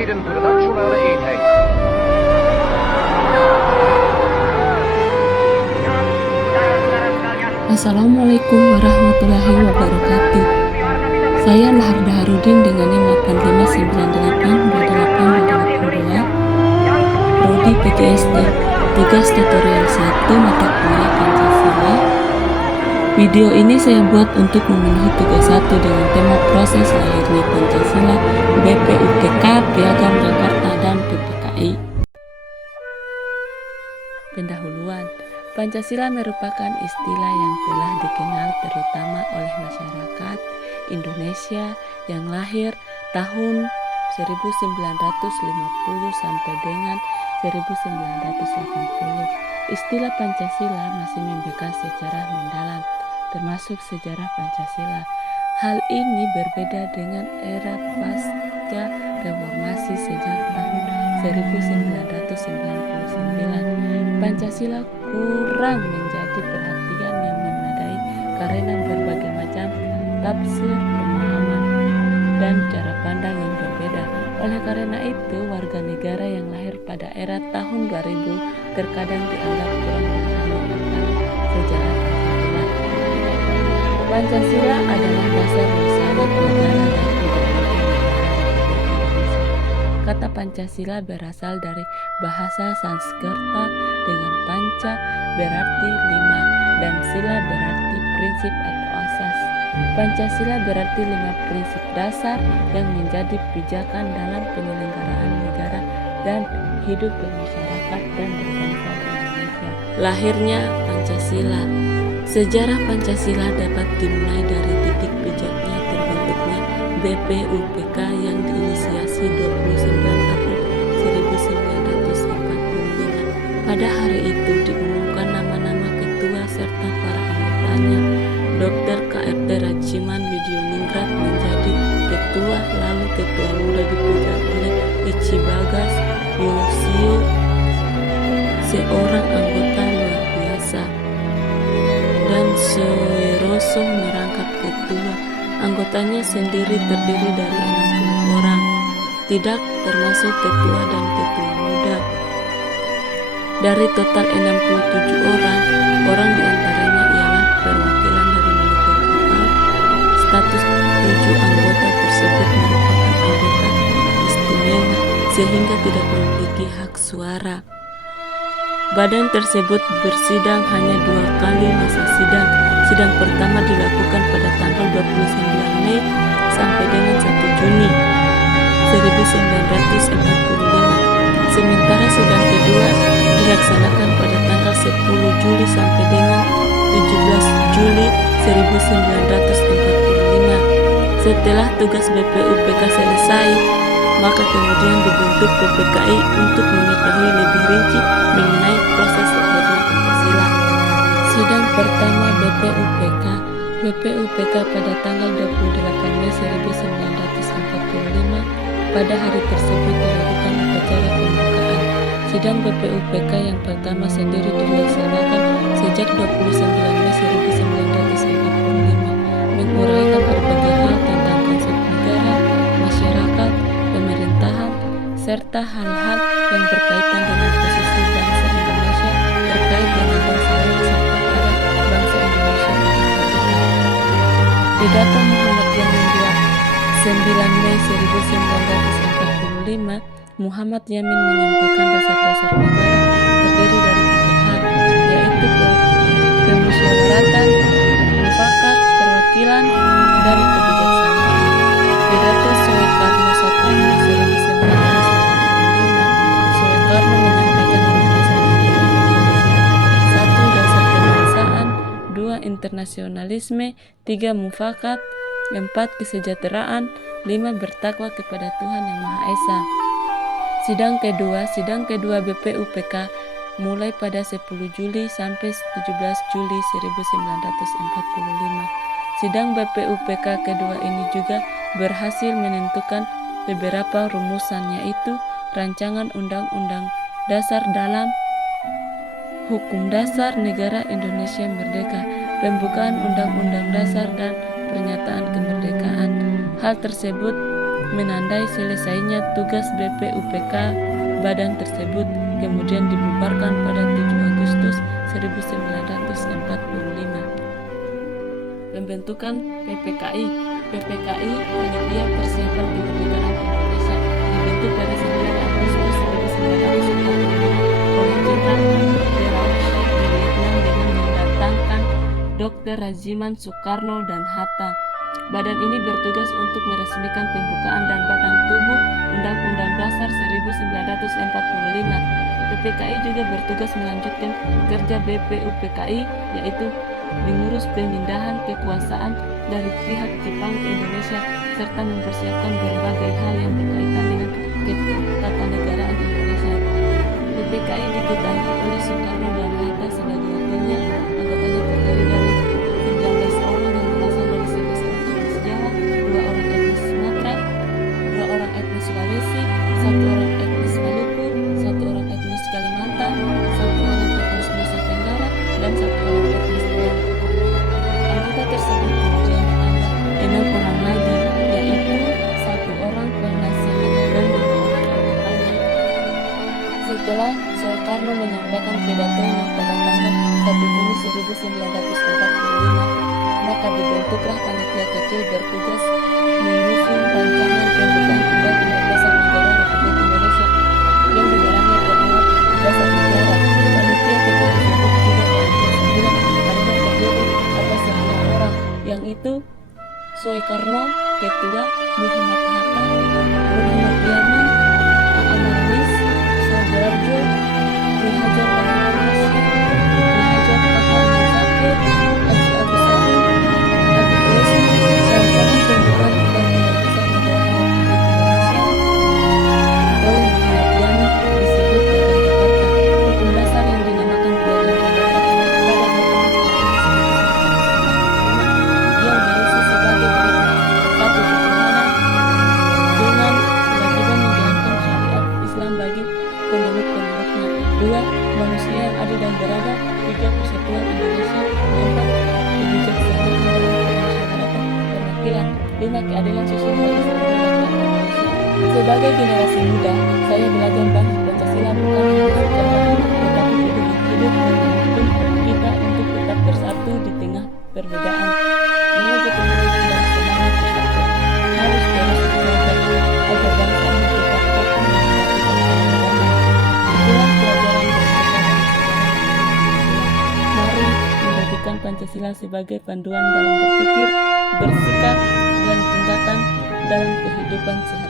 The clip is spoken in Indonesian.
rijden voor de nationale eenheid. Assalamualaikum warahmatullahi wabarakatuh. Saya Lahar Daharudin dengan NIM 85982822, Prodi PGSD, tugas tutorial 1 mata kuliah Pancasila. Video ini saya buat untuk memenuhi tugas 1 dengan tema proses lahirnya Pancasila, BPUPK, Piagam Jakarta, dan PPKI. Pendahuluan. Pancasila merupakan istilah yang telah dikenal terutama oleh masyarakat Indonesia yang lahir tahun 1950 sampai dengan 1980. Istilah Pancasila masih membekas secara mendalam, termasuk sejarah Pancasila. Hal ini berbeda dengan era pasca reformasi sejak tahun 1999. Pancasila kurang menjadi perhatian yang memadai karena berbagai macam tafsir, pemahaman, dan cara pandang yang berbeda. Oleh karena itu, warga negara yang lahir pada era tahun 2000 terkadang dianggap kurang memahami tentang sejarah Pancasila. Pancasila adalah dasar bersama negara dan ideologi negara Republik Indonesia. Kata Pancasila berasal dari bahasa Sanskerta dengan panca berarti 5 dan sila berarti prinsip atau asas. Pancasila berarti 5 prinsip dasar yang menjadi pijakan dalam penyelenggaraan negara dan hidup bermasyarakat dan berbangsa di Indonesia. Lahirnya Pancasila. Sejarah Pancasila dapat dimulai dari titik pijaknya terbentuknya BPUPK yang diinisiasi 29 April 1945. Pada hari itu diumumkan nama-nama ketua serta para anggotanya. Dr. KRT Rajiman Widioningrat menjadi ketua, lalu ketua muda dipegang oleh Ichi Bagas Yosio, seorang anggota luar biasa, dan Soeroso merangkap ketua. Anggotanya sendiri terdiri dari 60 orang, tidak termasuk ketua dan ketua muda. Dari total 67 orang diantaranya ialah perwakilan dari militer Jepang. Status 7 anggota tersebut merupakan anggota istimewa sehingga tidak memiliki hak suara. Badan tersebut bersidang hanya 2 kali masa sidang. Sidang pertama dilakukan pada tanggal 29 Mei sampai dengan 1 Juni 1945. Sementara sidang kedua dilaksanakan pada tanggal 10 Juli sampai dengan 17 Juli 1945. Setelah tugas BPUPK selesai, maka kemudian dibentuk PPKI untuk mengetahui lebih rinci mengenai proses lahirnya Pancasila. Sidang pertama BPUPK pada tanggal 28 Mei 1945. Pada hari tersebut dilakukan upacara pembukaan. Sidang BPUPK yang pertama sendiri dilaksanakan sejak 29 Mei 1945, menguraikan berbagai hal tentang konsep negara, masyarakat, pemerintahan, serta hal-hal yang berkaitan dengan posisi bangsa Indonesia terkait dengan bangsa lain serta arah bangsa Indonesia merdeka. Pidato Muhammad Yamin 9 Mei 1945, Muhammad Yamin menyampaikan dasar-dasar negara terdiri dari 3 hal, yaitu pemusyawaratan, mufakat, perwakilan, dan kebijaksanaan. Pidato Soekarno 1 Mei 1945, Soekarno menyampaikan 5 dasar negara Indonesia: 1. Dasar kebangsaan, 2. Internasionalisme, 3. Mufakat, 4. Kesejahteraan, 5. Bertakwa kepada Tuhan Yang Maha Esa. Sidang kedua BPUPK mulai pada 10 Juli sampai 17 Juli 1945. Sidang BPUPK kedua ini juga berhasil menentukan beberapa rumusan, yaitu rancangan Undang-Undang Dasar dalam Hukum Dasar Negara Indonesia Merdeka, pembukaan Undang-Undang Dasar dan pernyataan kemerdekaan. Hal tersebut menandai selesainya tugas BPUPK badan tersebut, kemudian dibubarkan pada 7 Agustus 1945. Pembentukan PPKI. PPKI Panitia Persiapan Kemerdekaan Indonesia dibentuk pada 9 Agustus 1945 oleh Jenderal Operasi di Vietnam dengan mendatangkan Dr. Rajiman Soekarno dan Hatta. Badan ini bertugas untuk meresmikan pembukaan dan batang tubuh Undang-Undang Dasar 1945. PPKI juga bertugas melanjutkan kerja BPUPKI, yaitu mengurus pemindahan kekuasaan dari pihak Jepang ke Indonesia serta mempersiapkan berbagai hal yang berkaitan dengan ketatanegaraan Indonesia. PPKI diketahui oleh Soekarno dan Hatta sebagai wakilnya. Anggotanya terdiri dari 19 orang yang berasal dari 11 orang etnis Jawa, 2 orang etnis Sumatera, 2 orang etnis Sulawesi, 1 orang etnis Maluku, 1 orang etnis Kalimantan, 1 orang etnis Nusa Tenggara, dan 1 orang etnis Tionghoa. Anggota tersebut kemudian ditambah 6 orang lagi, yaitu 1 orang penasehat dan 2 orang anggotanya. Setelah Soekarno menyampaikan pidatonya pada tanggal 1 Juni 1945, maka dibentuklah panitia kecil bertugas menyusun rancangan pembukaan Undang-Undang Dasar Negara Republik Indonesia yang di dalamnya termuat dasar negara. Panitia kecil disebut juga panitia 9 karena terdiri atas 9 orang, yang itu Soekarno, Ketua, Muhammad Hatta, Muhammad Yamin, A.A. Marlis, Soeharjo, Ki Hajar Muhammad Bashir, Ki Hajar Tahir Muzakir, Haji Agus Salim, Habib Resmi, rancangan pembukaan Undang-Undang Dasar Negara Republik Indonesia oleh Muhammad Yamin disebut dengan Jakarta. Hukum dasar yang dinamakan Piagam Jakarta pada yang berisi sebagai berikut: 1. Ketuhanan dengan kewajiban menjalankan syariat Islam bagi penduduk-penduduknya. 2. Manusia yang adil dan beradab. 3. Persatuan Indonesia. 4. Kebijaksanaan dalam bermasyarakat perwakilan. 5. Keadilan sosial bagi seluruh rakyat Indonesia. Sebagai generasi muda, saya belajar bahwa Pancasila bukan hanya sekedar tetapi juga hidup dan menuntun kita untuk tetap bersatu di tengah perbedaan. Mengajak kemudian dan semangat persatuan harus terus dijaga agar bangsa ini tetap kokoh dan stabilitas dan damai. Itulah pelajaran bersama dari sejarah Pancasila. Mari menjadikan Pancasila sebagai panduan dalam berpikir, bersikap, dan tindakan dalam kehidupan sehari-hari.